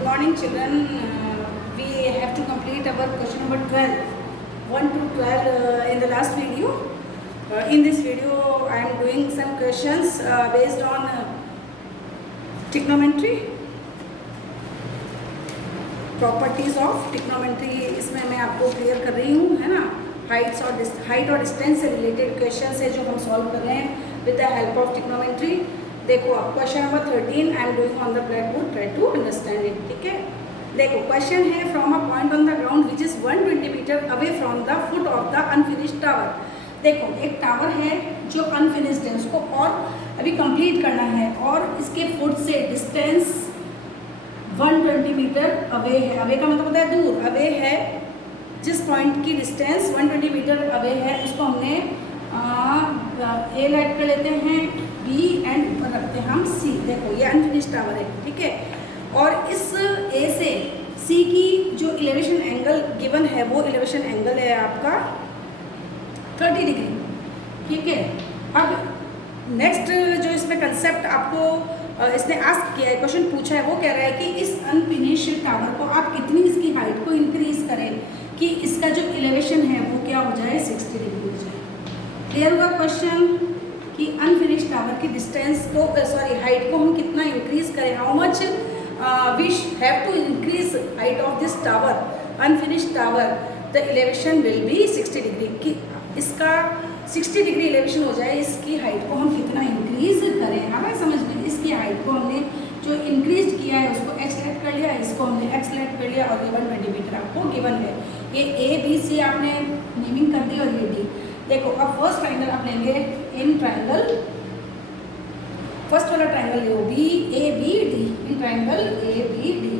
Good morning, children. We have to complete our question number 12, 1 to 12 in the last video. In this video, I am doing some questions based on trigonometry, properties of trigonometry. इसमें मैं आपको clear कर रही हूँ, है ना. Height और distance से रिलेटेड क्वेश्चन है जो हम सॉल्व कर रहे हैं with the help of trigonometry. देखो अब question number 13 I am doing on the black board, try to understand it. ठीक है, देखो क्वेश्चन है from a point on the ground which is 120 metre away from the foot of the unfinished tower. देखो एक tower है जो unfinished है, उसको और अभी कंप्लीट करना है और इसके फुट से डिस्टेंस 120 मीटर अवे है. अवे का मतलब होता है दूर. अवे है जिस पॉइंट की डिस्टेंस 120 मीटर अवे है उसको हमने ए लाइट कर लेते हैं, बी एंड ऊपर रखते हैं हम सी. देखो ये अनफिनिश्ड टावर है, ठीक है. और इस ए से सी की जो इलेवेशन एंगल गिवन है वो इलेवेशन एंगल है आपका 30 डिग्री. ठीक है. अब नेक्स्ट जो इसमें कंसेप्ट आपको इसने आस्क किया है, क्वेश्चन पूछा है, वो कह रहा है कि इस अनफिनिश्ड टावर को आप कितनी इसकी हाइट को इंक्रीज करें कि इसका जो इलेवेशन है वो क्या हो जाए 60 डिग्री हो जाए. क्लियर हुआ क्वेश्चन कि अनफिनिश्ड टावर की डिस्टेंस को हाइट को हम कितना इंक्रीज करें. How much we have to increase height of this tower, unfinished tower, the elevation will be 60 degree. कि इसका 60 डिग्री इलेवेशन हो जाए, इसकी हाइट को हम कितना इंक्रीज करें. हमें समझ में इसकी हाइट को हमने जो इंक्रीज किया है उसको एक्स लेट कर लिया, इसको हमने एक्स लेट कर लिया और ये 120 मीटर आपको गिवन है. ये ए बी सी आपने नेमिंग कर दी और ये डी. देखो अब फर्स्ट ट्राइंगल आप लेंगे इन ट्राइंगल, फर्स्ट वाला ट्राइंगल लो B A B D, in triangle A B D.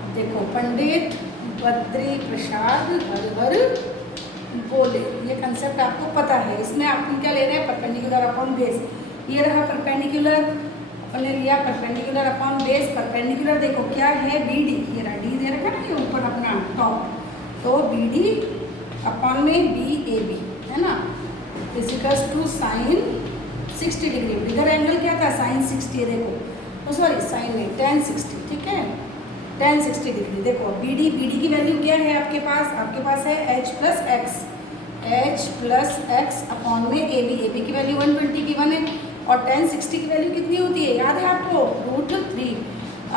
अब देखो पंडित बद्री प्रसाद हर बोले, ये कंसेप्ट आपको पता है. इसमें आपको क्या ले रहे हैं, परपेंडिकुलर अपॉन बेस. ये रहा परपेंडिकुलर, अपने लिया परपेंडिकुलर अपॉन बेस. परपेंडिकुलर देखो क्या है बी डी, ये रहा डी दे रखा ना ये ऊपर अपना टॉप, तो बी डी अपॉन में बी ए बी है ना, equals to sine 60 degree. Bigger angle क्या था साइन 60, देखो तो सॉरी साइन नहीं tan 60. ठीक है, tan 60 डिग्री. देखो बी डी की वैल्यू क्या है आपके पास है h प्लस एक्स अपॉन में ए बी की वैल्यू 120 गिवन है और tan 60 की वैल्यू कितनी होती है याद है आपको, √3.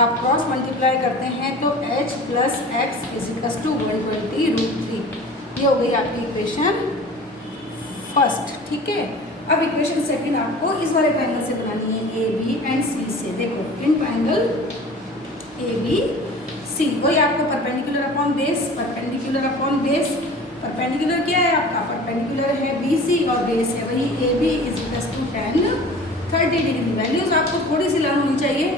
आप क्रॉस मल्टीप्लाई करते हैं तो h plus x is equals to 120 √3. ये हो गई आपकी इक्वेशन फर्स्ट. ठीक है. अब इक्वेशन सेकंड आपको इस वाले ट्रायंगल से बनानी है, ए बी एंड सी से. देखो इन ट्रायंगल ए बी सी, वही आपको perpendicular upon base, perpendicular upon base. Perpendicular क्या है आपका, परपेंडिकुलर है बी सी और बेस है वही A B is equals to tan 30 degree. Values आपको थोड़ी सी लर्न होनी चाहिए.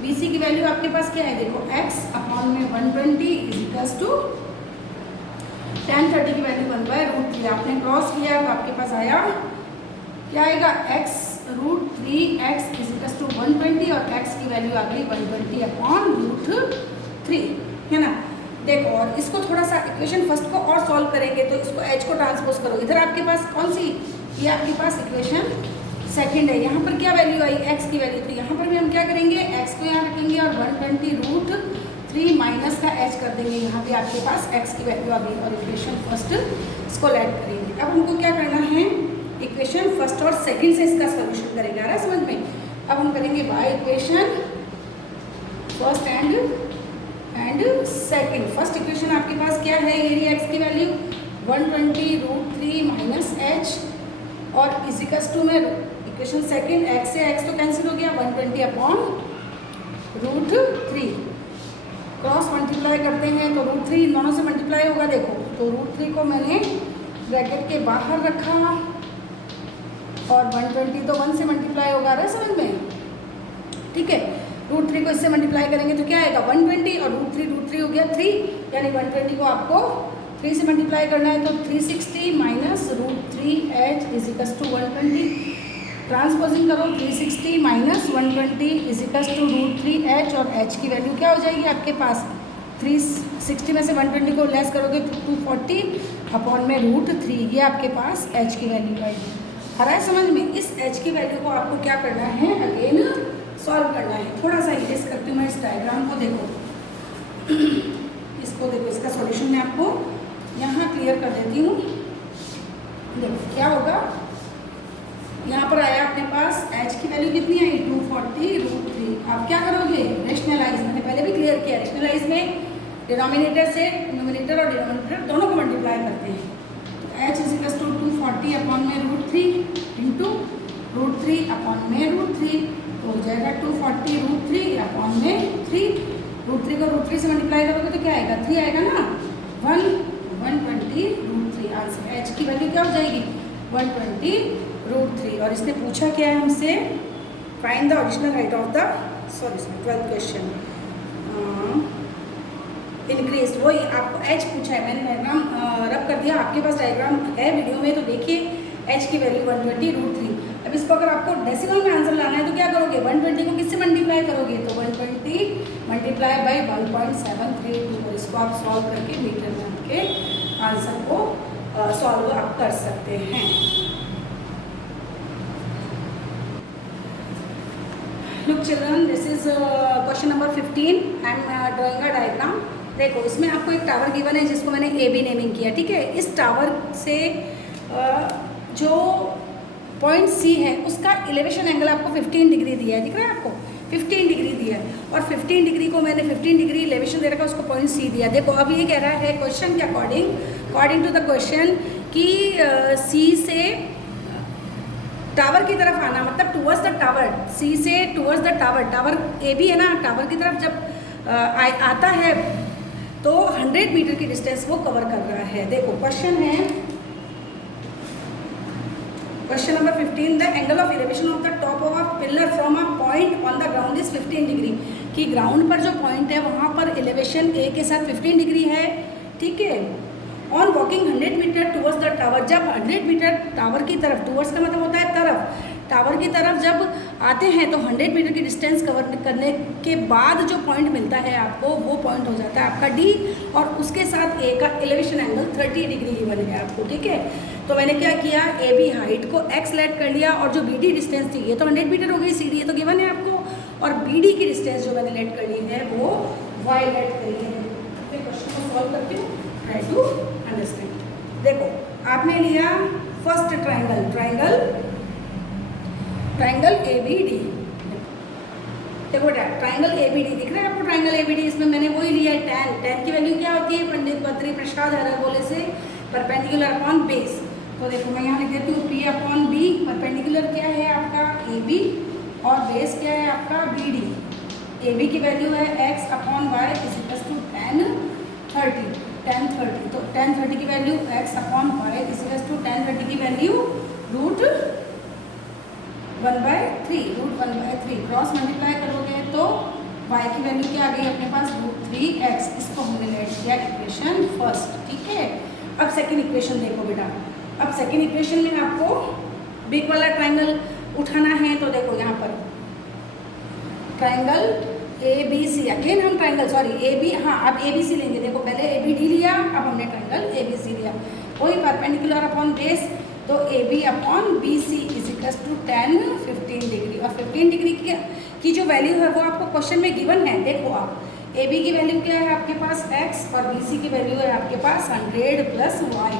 बी सी की वैल्यू आपके पास क्या है, देखो x अपॉन में 120 इजिकल्स टू tan 30 की वैल्यू 1/√3. आपने क्रॉस किया तो आपके पास आया क्या आएगा, x √3x इजिकल्स टू 120 और x की वैल्यू आ गई 120 अपॉन √3 है ना. देखो और इसको थोड़ा सा इक्वेशन फर्स्ट को और सॉल्व करेंगे तो इसको h को ट्रांसपोज करो. इधर आपके पास कौन सी, ये आपके पास इक्वेशन सेकंड है. यहाँ पर क्या वैल्यू आई, x की वैल्यू. तो यहाँ पर भी हम क्या करेंगे, x को यहाँ रखेंगे और 120 √3 माइनस का h कर देंगे. यहाँ भी आपके पास x की वैल्यू आ गई और इक्वेशन फर्स्ट इसको ऐड करेंगे. अब हमको क्या करना है, इक्वेशन फर्स्ट और सेकंड से इसका सोल्यूशन करेंगे. आ रहा है समझ में. अब हम करेंगे by equation first and second. First equation आपके पास क्या है, ये रही x की वैल्यू 120 √3 माइनस h और इजिकल्स टू में इक्वेशन सेकंड x से x तो कैंसिल हो गया 120 अपॉन √3. क्रॉस मल्टीप्लाई करते हैं तो √3 इन दोनों से मल्टीप्लाई होगा. देखो तो √3 को मैंने ब्रैकेट के बाहर रखा और 120 तो 1 से मल्टीप्लाई होगा. रहा समझ में. ठीक है, √3 को इससे मल्टीप्लाई करेंगे तो क्या आएगा 120 और √3 हो गया 3, यानी 120 को आपको 3 से मल्टीप्लाई करना है तो 360 माइनस √3h इजिकल्स टू 120. ट्रांसपोजिंग करो 360 माइनस 120 इजिकल्स टू √3h और h की वैल्यू क्या हो जाएगी आपके पास, 360 में से 120 को लेस करोगे तो 240 अपॉन में √3. ये आपके पास h की वैल्यू आएगी. आ रहा है समझ में. इस h की वैल्यू को आपको क्या करना है, अगेन सॉल्व करना है. थोड़ा सा इरेज करती हूँ मैं इस डायग्राम को. देखो इसको देखो, इसका सॉल्यूशन मैं आपको यहाँ क्लियर कर देती हूँ। देखो क्या होगा, यहाँ पर आया अपने पास h की वैल्यू कितनी आई 240√3। आप क्या करोगे, रेशनलाइज, मैंने पहले भी क्लियर किया, रेशनलाइज में डिनोमिनेटर से न्यूमरेटर और डिनोमिनेटर दोनों को मल्टीप्लाई करते हैं। तो h is equal to 240/√3 into √3 upon में √3, तो हो जाएगा 240√3 अपॉन में 3। √3 को √3 से मल्टीप्लाई करोगे तो क्या आएगा, 3 आएगा ना, 120√3 आंसर। h की वैल्यू क्या हो जाएगी 120√3। और इसने पूछा क्या है हमसे, find the original height of the 12th question, increase. वही आपको h पूछा है, मैंने डायग्राम रब कर दिया, आपके पास डायग्राम है वीडियो में, तो देखिए h की वैल्यू 120√3। अब इसको अगर आपको डेसिमल में आंसर लाना है तो क्या करोगे, 120 को किससे मल्टीप्लाई करोगे, तो 120 मल्टीप्लाई बाई 1.732, और इसको आप सॉल्व करके मीटर में आपके आंसर को सॉल्व आप कर सकते हैं। Look children, this is question number 15। I am drawing a diagram. देखो इसमें आपको एक टावर गिवन है जिसको मैंने ए बी नेमिंग किया, ठीक है। इस टावर से जो पॉइंट सी है उसका एलिवेशन एंगल आपको 15 डिग्री दिया है, दिख रहा है आपको 15 डिग्री दिया है, और 15 डिग्री को मैंने 15 डिग्री एलिवेशन दे रखा है, उसको पॉइंट सी दिया। देखो अब ये कह रहा है क्वेश्चन के अकॉर्डिंग टू द क्वेश्चन कि सी से टावर की तरफ आना, मतलब टूवर्ड्स द टावर, सी से towards the tower, tower A भी है ना, टावर की तरफ जब आता है तो 100 मीटर की डिस्टेंस वो कवर कर रहा है। देखो क्वेश्चन है, question number 15, the angle of elevation of the top of a pillar from a point on the ground is 15 degree. कि ग्राउंड पर जो पॉइंट है वहाँ पर एलिवेशन ए के साथ 15 डिग्री है, ठीक है। On walking 100 metre towards the tower, जब 100 मीटर टावर की तरफ, टूवर्ड्स का मतलब होता है तरफ, टावर की तरफ जब आते हैं तो 100 मीटर की डिस्टेंस कवर करने के बाद जो पॉइंट मिलता है आपको, वो पॉइंट हो जाता है आपका डी, और उसके साथ ए का एलिवेशन एंगल 30 डिग्री गिवन है आपको, ठीक है। तो मैंने क्या किया, ए बी हाइट को एक्स लेट कर लिया, और जो बी डी डिस्टेंस थी ये तो 100 मीटर हो गई, सी डी ये तो गिवन है आपको, और बी डी की डिस्टेंस जो मैंने लेट कर ली है वो वाई लेट करी है। मैं क्वेश्चन को सॉल्व करती हूँ, ट्राई टू अंडरस्टैंड। देखो आपने लिया first triangle A B D. देखो बेटा ट्राइंगल ए बी डी दिख रहा है आपको, ट्राइंगल ए बी डी, इसमें मैंने वही लिया है tan की वैल्यू क्या होती है, पंडित बद्री प्रसाद अरगोले से परपेंडिकुलर अपॉन बेस। तो देखो मैं यहाँ लिख देती हूँ P अपॉन बी, परपेंडिकुलर क्या है आपका ए बी, और बेस क्या है आपका बी डी। ए बी की वैल्यू है x upon Y is equal to tan 30, तो tan 30 की value x upon Y is equal to tan 30 की वैल्यू √1/3 क्रॉस मल्टीप्लाई करोगे तो y की वैल्यू क्या आ गई अपने पास √3x। इसको हमने लेट किया इक्वेशन फर्स्ट, ठीक है। अब सेकंड इक्वेशन देखो बेटा, अब सेकंड इक्वेशन में आपको बिग वाला ट्राइंगल उठाना है। तो देखो यहाँ पर triangle A B C, again हम ट्राइंगल ए बी, हाँ अब ए बी सी लेंगे। देखो पहले ए बी डी लिया, अब हमने ट्राइंगल ए बी सी लिया, वही परपेंडिकुलर अपॉन बेस, तो A B upon B C is equal to tan 15 degree. और 15 डिग्री की जो वैल्यू है वो आपको क्वेश्चन में गिवन है। देखो आप ए बी की वैल्यू क्या है आपके पास x, और बी सी की वैल्यू है आपके पास 100 प्लस y,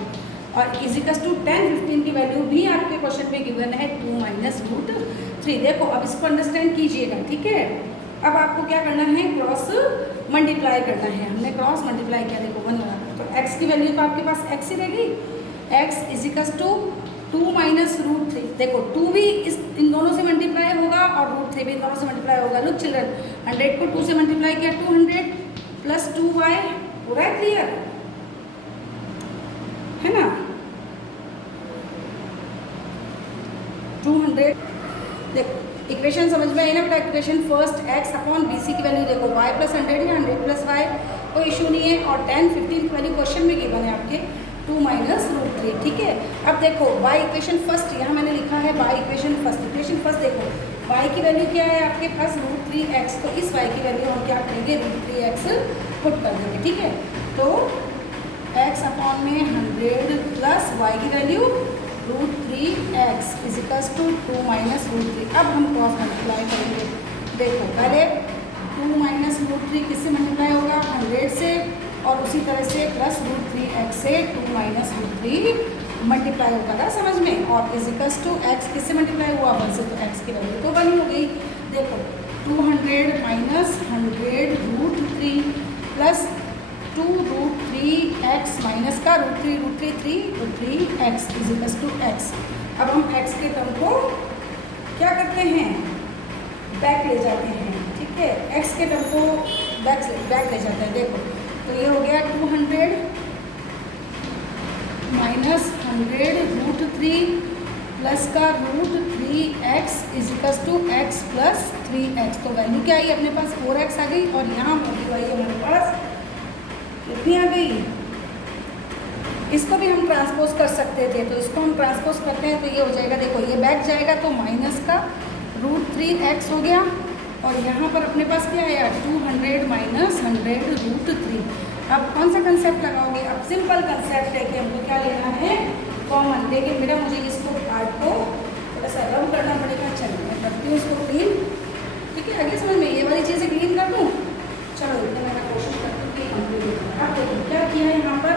और इज इक्वल टू tan 15 की वैल्यू भी आपके क्वेश्चन में गिवन है 2 माइनस √3। देखो अब इसको अंडरस्टैंड कीजिएगा, ठीक है। अब आपको क्या करना है, क्रॉस मल्टीप्लाई करना है। हमने क्रॉस मल्टीप्लाई किया, देखो 1 लगा, तो x की वैल्यू तो आपके पास x ही रहेगी, x is equal to 2 minus √3। देखो 2 भी इन दोनों से मल्टीप्लाई होगा और √3 भी इन दोनों से मल्टीप्लाई होगा। लुक चिल्ड्रन, 100 को 2 से मल्टीप्लाई किया 200 प्लस 2y, पूरा क्लियर है ना। 200, देखो इक्वेशन समझ में आई ना बेटा। Equation first x upon B C की वैल्यू देखो y प्लस 100 या 100 प्लस y, कोई इशू नहीं है, और tan 15 की वैल्यू क्वेश्चन में गिवन है आपके 2 माइनस √3, ठीक है। अब देखो y इक्वेशन फर्स्ट, यहाँ मैंने लिखा है y इक्वेशन फर्स्ट देखो y की वैल्यू क्या है आपके पास √3x, तो इस y की वैल्यू हम क्या करेंगे √3x पुट कर देंगे, ठीक है। तो x अपॉन में 100 प्लस y की value √3x is equal to 2 minus √3। अब हम क्रॉस मल्टीप्लाई करेंगे। देखो पहले 2 माइनस √3 किससे मल्टीप्लाई होगा, 100 से, और उसी तरह से प्लस √3x से 2 माइनस √3 मल्टीप्लाई होता था समझ में, और इजिकल्स टू एक्स किससे मल्टीप्लाई हुआ 1 से, तो एक्स की वैल्यू तो 1 हो गई। देखो 200 माइनस 100 √3 प्लस 2√3x माइनस का √3 इजिकल्स टू एक्स। अब हम x के टर्म को क्या करते हैं, बैक ले जाते हैं, ठीक है, x के टर्म को बैक ले जाते हैं। देखो तो ये हो गया 200 माइनस 100 √3 प्लस का √3x equals to x plus 3x। तो वैल्यू क्या आई अपने पास 4x आ गई, और यहाँ वैल्यू आई हमारे पास कितनी आ गई। इसको भी हम ट्रांसपोज कर सकते थे, तो इसको हम ट्रांसपोज करते हैं तो ये हो जाएगा, देखो ये बैक जाएगा तो माइनस का √3x हो गया, और यहाँ पर अपने पास क्या आया 200 माइनस 100 √3। अब कौन सा कंसेप्ट लगाओगे, अब सिंपल कंसेप्ट है कि हमको क्या लेना है कॉमन, लेकिन बेटा मुझे इसको पार्ट को थोड़ा सा रब करना पड़ेगा। चलो मैं करती हूँ इसको क्लीन, ठीक है, आगे समझ में ये वाली चीज़ें क्लीन कर दूँ। चलो इतना मैं कोशिश करती हूँ कि कंप्लीट। अब देखो क्या किया है यहाँ पर,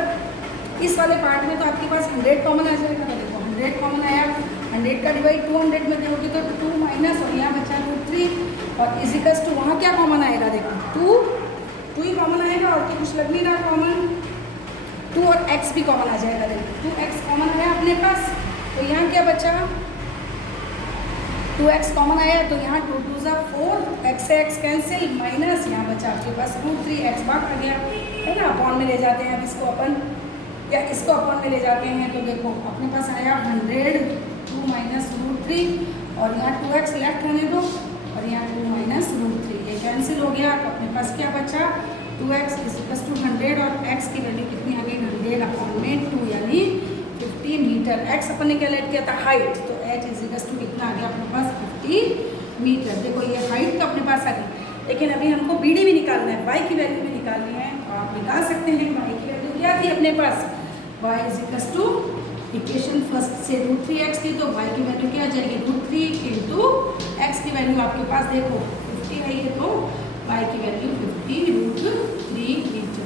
इस वाले पार्ट में तो आपके पास 100 कॉमन आ जाएगा, तो देखो 100 कॉमन आया, 100 का डिवाइड 200 में दोगे तो 2 माइनस, और यहाँ बचा √3, और इजिकल्स टू वहाँ क्या कॉमन आएगा, देखो 2 ही कॉमन आएगा, और तो कुछ लग नहीं रहा कॉमन, 2 और x भी कॉमन आ जाएगा। देखो 2x कॉमन आया अपने पास, तो यहाँ क्या बचा 2x कॉमन आया, तो यहाँ 2 2 4, x से x कैंसिल, माइनस यहाँ बचा आपके पास √3x बाहर आ गया, है ना, अपॉन में ले जाते हैं अब इसको अपन, या इसको अपॉन में ले जाते हैं, तो देखो अपने पास आया 100 2 माइनस √3, और यहाँ 2x लेफ्ट होने दो, और यहाँ 2 माइनस √3 ये कैंसिल हो गया, तो अपने पास क्या बचा 2x इक्वल्स टू 100, और x की वैल्यू कितनी आ गई 100 अपॉन में 2 यानी 50 मीटर। x अपन ने क्या लेट किया था हाइट, तो h इक्वल्स टू कितना आ गया अपने पास 50 मीटर। देखो ये हाइट तो अपने पास आ गई, लेकिन अभी हमको BD भी निकालना है, y की वैल्यू भी निकालनी है, तो आप निकाल सकते हैं। y की वैल्यू क्या थी अपने पास, y equals to equation first से √3x थी, तो y की वैल्यू क्या आ जाएगी √3 इंटू x की वैल्यू आपके पास देखो 50 है, ये तो y की वैल्यू 50 √3 मीटर।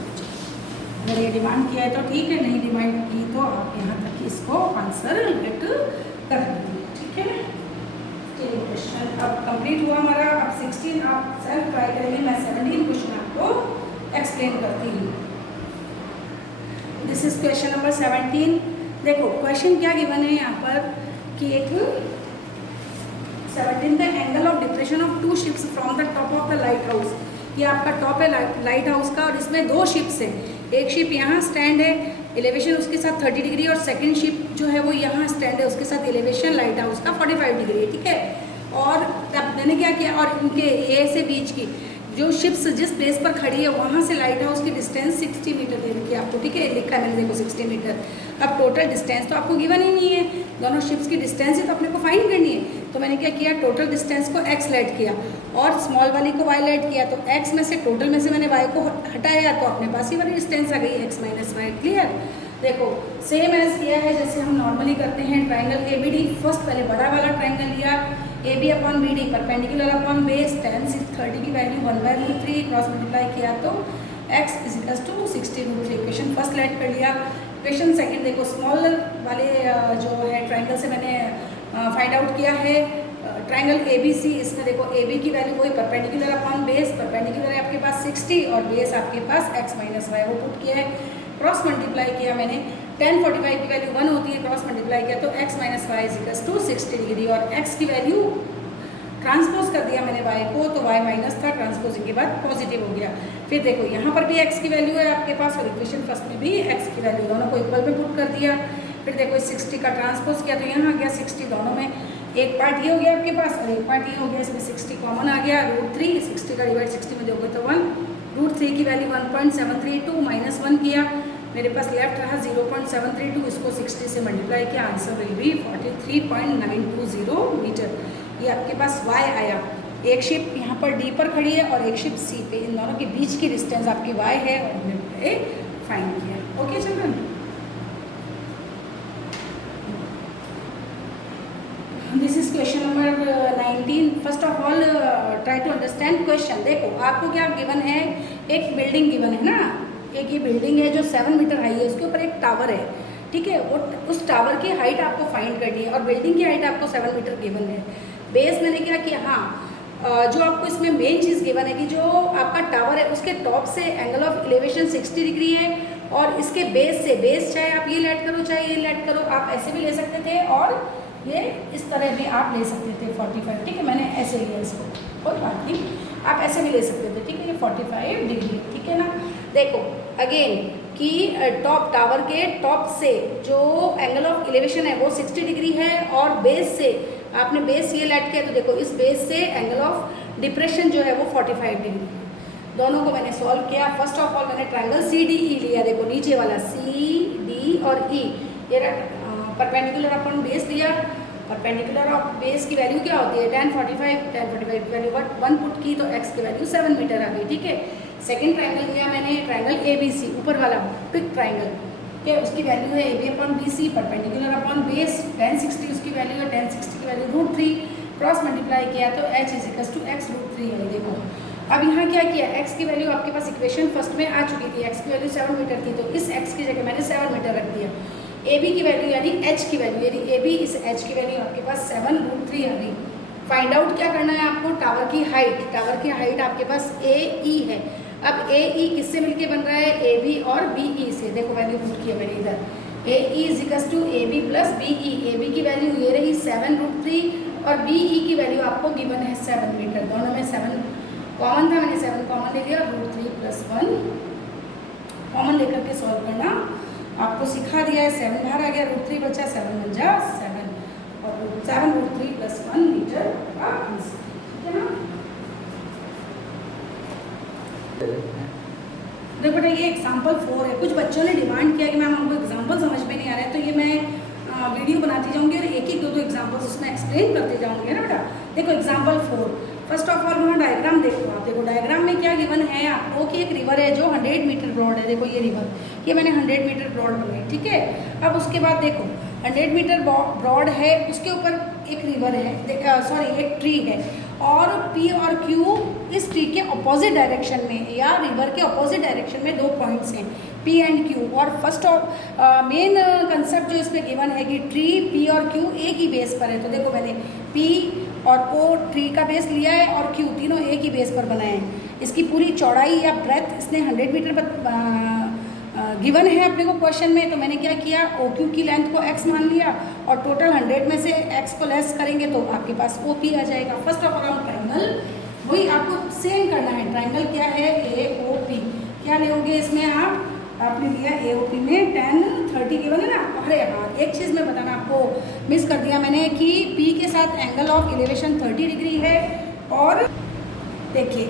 अगर ये डिमांड किया है तो ठीक है, नहीं डिमांड की तो आप यहाँ तक इसको आंसर गेट कर दीजिए, ठीक है। चलिए क्वेश्चन अब कंप्लीट हुआ हमारा। अब 16 आप सेल्फ ट्राई करेंगे, मैं 17 क्वेश्चन आपको एक्सप्लेन करती हूँ। This is question number 17। देखो क्वेश्चन क्या गिवन है यहाँ पर कि एक 17 the angle of depression of 2 ships from the top of the light house. ये आपका टॉप है लाइट हाउस का, और इसमें 2 शिप्स हैं, एक शिप यहाँ स्टैंड है, एलिवेशन उसके साथ 30 डिग्री, और सेकंड शिप जो है वो यहाँ स्टैंड है, उसके साथ एलिवेशन लाइट हाउस का 45 डिग्री है, ठीक है। और तब मैंने क्या किया, और इनके ए से बीच की जो शिप्स जिस प्लेस पर खड़ी है वहाँ से लाइट हाउस की डिस्टेंस 60 मीटर दे रखी है आपको, ठीक है, लिखा है मैंने देखो 60 मीटर। अब टोटल डिस्टेंस तो आपको गिवन ही नहीं है, दोनों शिप्स की डिस्टेंस ही तो अपने को फाइंड करनी है। तो मैंने क्या किया, टोटल डिस्टेंस को x लेट किया और स्मॉल वाली को y लेट किया, तो x में से टोटल में से मैंने y को हटाया, तो अपने पास ही वाली डिस्टेंस आ गई x माइनस वाई। क्लियर। देखो सेम एज किया है जैसे हम नॉर्मली करते हैं, ट्राइंगल ABD फर्स्ट पहले बड़ा वाला ट्राइंगल लिया, AB upon BD perpendicular upon base, tan 30 की वैल्यू 1/√3 क्रॉस मल्टीप्लाई किया तो x equals to 60√3। Equation first let कर लिया। इक्वेशन सेकंड देखो स्मॉल वाले जो है ट्राइंगल से मैंने फाइंड आउट किया है ट्राइंगल ABC, इसमें देखो AB की वैल्यू वही परपेंडिकुलर अपॉन बेस, परपेंडिकुलर है आपके पास 60 और बेस आपके पास x माइनस वाई, वो पुट किया है, क्रॉस मल्टीप्लाई किया मैंने, tan 45 की वैल्यू 1 होती है, क्रॉस मल्टीप्लाई किया तो x minus Y equals to 60 degree, और x की वैल्यू ट्रांसपोज कर दिया मैंने y को, तो y माइनस था, ट्रांसपोजिंग के बाद पॉजिटिव हो गया। फिर देखो यहाँ पर भी x की वैल्यू है आपके पास, और इक्वेशन फर्स्ट में भी x की वैल्यू, दोनों को इक्वल में पुट कर दिया। फिर देखो 60 का ट्रांसपोज किया तो यहाँ आ गया 60, दोनों में एक पार्ट ये हो गया आपके पास और एक पार्ट ये हो गया, इसमें 60 कॉमन आ गया, √3, 60 का डिवाइड 60 में दोगे तो 1, √3 की वैल्यू 1.732 माइनस 1 किया, मेरे पास लेफ्ट रहा 0.732, इसको 60 से मल्टीप्लाई किया, आंसर विल बी 43.920 मीटर। ये आपके पास y आया। एक शिप यहाँ पर D पर खड़ी है और एक शिप C पे, इन दोनों के बीच की डिस्टेंस आपकी y है और हमने फाइंड किया। Okay children, this is question number 19। First of all try to understand question. देखो आपको क्या गिवन है, एक बिल्डिंग गिवन है ना, एक ये बिल्डिंग है जो 7 मीटर हाई है, उसके ऊपर एक टावर है, ठीक है। वो उस टावर की हाइट आपको फाइंड करनी है और बिल्डिंग की हाइट आपको 7 मीटर गिवन है। बेस मैंने क्या किया, हाँ जो आपको इसमें मेन चीज़ गिवन है कि जो आपका टावर है उसके टॉप से एंगल ऑफ एलिवेशन 60 डिग्री है और इसके बेस से, बेस चाहे आप ये लेट करो चाहे ये लेट करो, आप ऐसे भी ले सकते थे और ये इस तरह भी आप ले सकते थे 45, ठीक है। मैंने ऐसे लिया इसको, कोई बात नहीं, आप ऐसे भी ले सकते थे, ठीक है। ये 45 डिग्री, ठीक है ना। देखो अगेन कि टॉप टावर के टॉप से जो एंगल ऑफ एलिवेशन है वो 60 डिग्री है और बेस से आपने बेस ये लेट किया तो देखो इस बेस से एंगल ऑफ डिप्रेशन जो है वो 45 डिग्री है। दोनों को मैंने सॉल्व किया। फर्स्ट ऑफ ऑल मैंने ट्रायंगल सी डी ई लिया, देखो नीचे वाला सी डी और ई, ये परपेंडिकुलर अपन बेस लिया। परपेंडिकुलर ऑफ बेस की वैल्यू क्या होती है, tan 45 की वैल्यू 1 पुट की तो x की वैल्यू 7 मीटर आ गई, ठीक है। सेकंड ट्रायंगल लिया मैंने, ट्रायंगल ए बी सी, ऊपर वाला पिक ट्रायंगल, ठीक है, उसकी वैल्यू है A B upon B C, perpendicular upon base, tan 60 उसकी वैल्यू है, tan 60 की वैल्यू √3, क्रॉस मल्टीप्लाई किया तो h = x √3 है। देखो अब यहाँ क्या किया, x की वैल्यू आपके पास इक्वेशन फर्स्ट में आ चुकी थी, x की वैल्यू 7 मीटर थी तो इस x की जगह मैंने 7 मीटर रख दिया। ए बी की वैल्यू यानी h की वैल्यू, यानी ए बी इस h की वैल्यू आपके पास 7 √3 आ गई। फाइंड आउट क्या करना है आपको, टावर की हाइट। टावर की हाइट आपके पास ए ई है। अब ए ई किससे मिलके बन रहा है, ए बी और बी ई से। देखो वैल्यू पुट किया मैंने इधर, A E = A B plus B E. A B की वैल्यू ये रही 7 √3 और बी ई की वैल्यू आपको गिवन है 7 मीटर। दोनों में 7 कॉमन था, मैंने 7 कॉमन ले लिया, √3 + 1 कॉमन लेकर के सॉल्व करना आपको सिखा दिया है। 7 बाहर आ गया, √3 बचा, 7 बन जा 7 और 7 √3 + 1 मीटर का आंसर, ठीक है ना। देखो बेटा ये एग्जाम्पल 4 है। कुछ बच्चों ने डिमांड किया कि मैम हमको एग्जाम्पल समझ में नहीं आ रहा है, तो ये मैं वीडियो बनाती जाऊंगी और एक दो एग्जाम्पल्स उसमें एक्सप्लेन करती जाऊंगी ना बेटा। देखो एग्जाम्पल 4, फर्स्ट ऑफ ऑल वहाँ डायग्राम देखो आप। देखो डायग्राम में क्या गिवन है आपको कि एक रिवर है जो 100 मीटर ब्रॉड है। देखो ये रिवर, ये मैंने 100 मीटर ब्रॉड बनाई, ठीक है। अब उसके बाद देखो 100 मीटर ब्रॉड है, उसके ऊपर एक रिवर है, सॉरी एक ट्री है और P और Q इस ट्री के अपोजिट डायरेक्शन में या रिवर के अपोजिट डायरेक्शन में 2 पॉइंट्स हैं P एंड Q। और फर्स्ट ऑफ मेन कंसेप्ट जो इसमें गिवन है कि ट्री P और Q एक ही बेस पर है। तो देखो मैंने P और O ट्री का बेस लिया है और Q तीनों एक ही बेस पर बनाए हैं। इसकी पूरी चौड़ाई या ब्रेथ इसने 100 मीटर गिवन है अपने को क्वेश्चन में। तो मैंने क्या किया, OQ की लेंथ को x मान लिया और टोटल 100 में से x को लेस करेंगे तो आपके पास OP आ जाएगा। फर्स्ट ऑफ ऑल ट्रायंगल वही आपको सेम करना है। ट्रायंगल क्या है, AOP। क्या लोगे इसमें आपने लिया AOP में tan 30 गिवन है ना। अरे हाँ एक चीज़ मैं बताना आपको मिस कर दिया मैंने कि P के साथ एंगल ऑफ एलिवेशन 30 डिग्री है और देखिए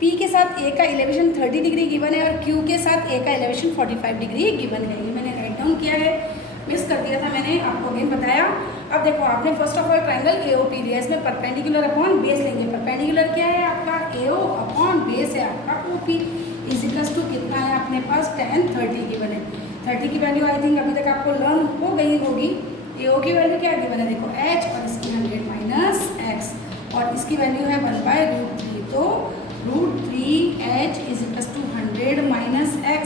P के साथ A का एलिवेशन 30 डिग्री गिवन है और Q के साथ A का एलिवेशन 45 डिग्री गिवन है। ये मैंने राइट डाउन किया है, मिस कर दिया था मैंने, आपको अगेन बताया। अब देखो आपने first of all triangle AOP लिया, इसमें परपेंडिकुलर अपॉन बेस लेंगे। परपेंडिकुलर क्या है आपका, AO अपॉन बेस है आपका OP = कितना है अपने पास, tan 30 गिवन है। 30 की वैल्यू आई थिंक अभी तक आपको लर्न हो गई होगी। AO की वैल्यू क्या गिवन है, देखो H और इसकी 100 - x और इसकी वैल्यू है 1/√3। तो √3h = 100 - x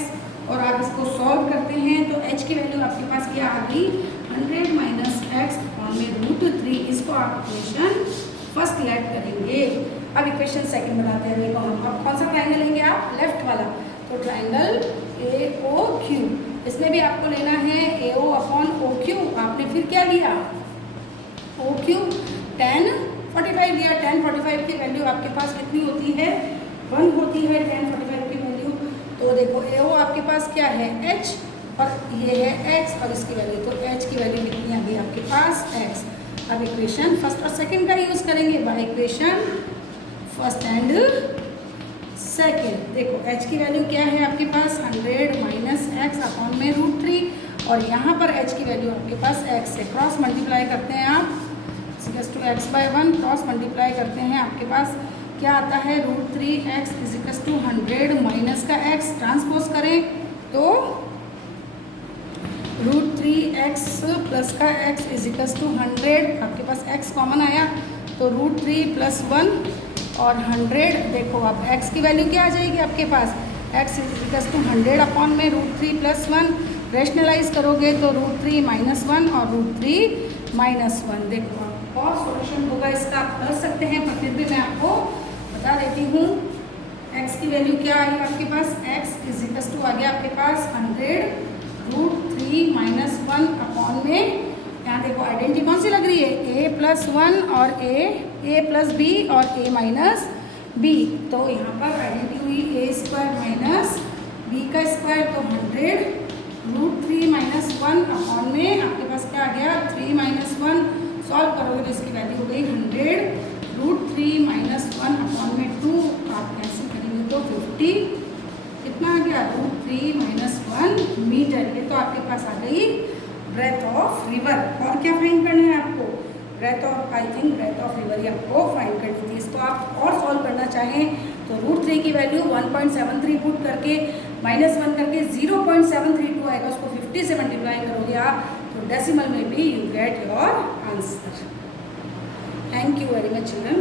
और आप इसको सॉल्व करते हैं तो h की वैल्यू आपके पास क्या आ गई, 100 - x में √3। इसको आप इक्वेशन फर्स्ट लेट करेंगे। अब इक्वेशन सेकंड बनाते हैं। देखो हम अब कौन सा ट्रायंगल लेंगे आप, लेफ्ट वाला। तो ट्रायंगल AOQ, इसमें भी आपको लेना है AO अपॉन OQ। आपने फिर क्या लिया, OQ tan 45 लिया। tan 45 की वैल्यू आपके पास कितनी होती है, 1 होती है tan 45 की वैल्यू। तो देखो AO आपके पास क्या है, H और ये है x और इसकी वैल्यू, तो h की वैल्यू कितनी आ गई आपके पास, x। अब इक्वेशन फर्स्ट और सेकंड का यूज़ करेंगे by equation first and second. देखो h की वैल्यू क्या है आपके पास, 100 - x अपॉन में √3 और यहाँ पर h की वैल्यू आपके पास x है। क्रॉस मल्टीप्लाई करते हैं आप, x/1 क्रॉस मल्टीप्लाई करते हैं, आपके पास क्या आता है, √3x = 100 माइनस का x ट्रांसपोज करें तो √3x प्लस का x = 100। आपके पास x कॉमन आया तो √3 + 1 और 100 देखो अब x की वैल्यू क्या आ जाएगी आपके पास, x इज टू 100 अपॉन में √3 + 1, रेशनलाइज करोगे तो √3 - 1 और √3 - 1। देखो आप और सॉल्यूशन होगा इसका आप कर सकते हैं, पर फिर भी मैं आपको बता देती हूँ। x की वैल्यू क्या आई आपके पास, x इज टू आ गया आपके पास 100 √3 - 1 अपॉन में, यहाँ देखो आइडेंटिटी कौन सी लग रही है, a + 1 और a + b और a - b। तो यहाँ पर आइडेंटिटी हुई a² - b², तो 100 √3 - 1 अपॉन में आपके पास क्या आ गया 3 - 1। सॉल्व करोगे तो इसकी वैल्यू हो गई 100 √3 - 1 अपॉन में 2, आप कैंसिल करेंगे तो 50 कितना आ गया √3 - 1 मीटर। ये तो आपके पास आ गई ब्रेथ ऑफ रिवर। और क्या फाइंड करना है आपको, breath of, I think breath of river ही आपको फाइंड करनी थी। इसको आप और सॉल्व करना चाहें तो √3 की वैल्यू 1.73 पुट करके -1 करके 0.732 आएगा, उसको 50 से मल्टीप्लाई करोगे आप तो डेसिमल में भी you get your answer. Thank you very much children.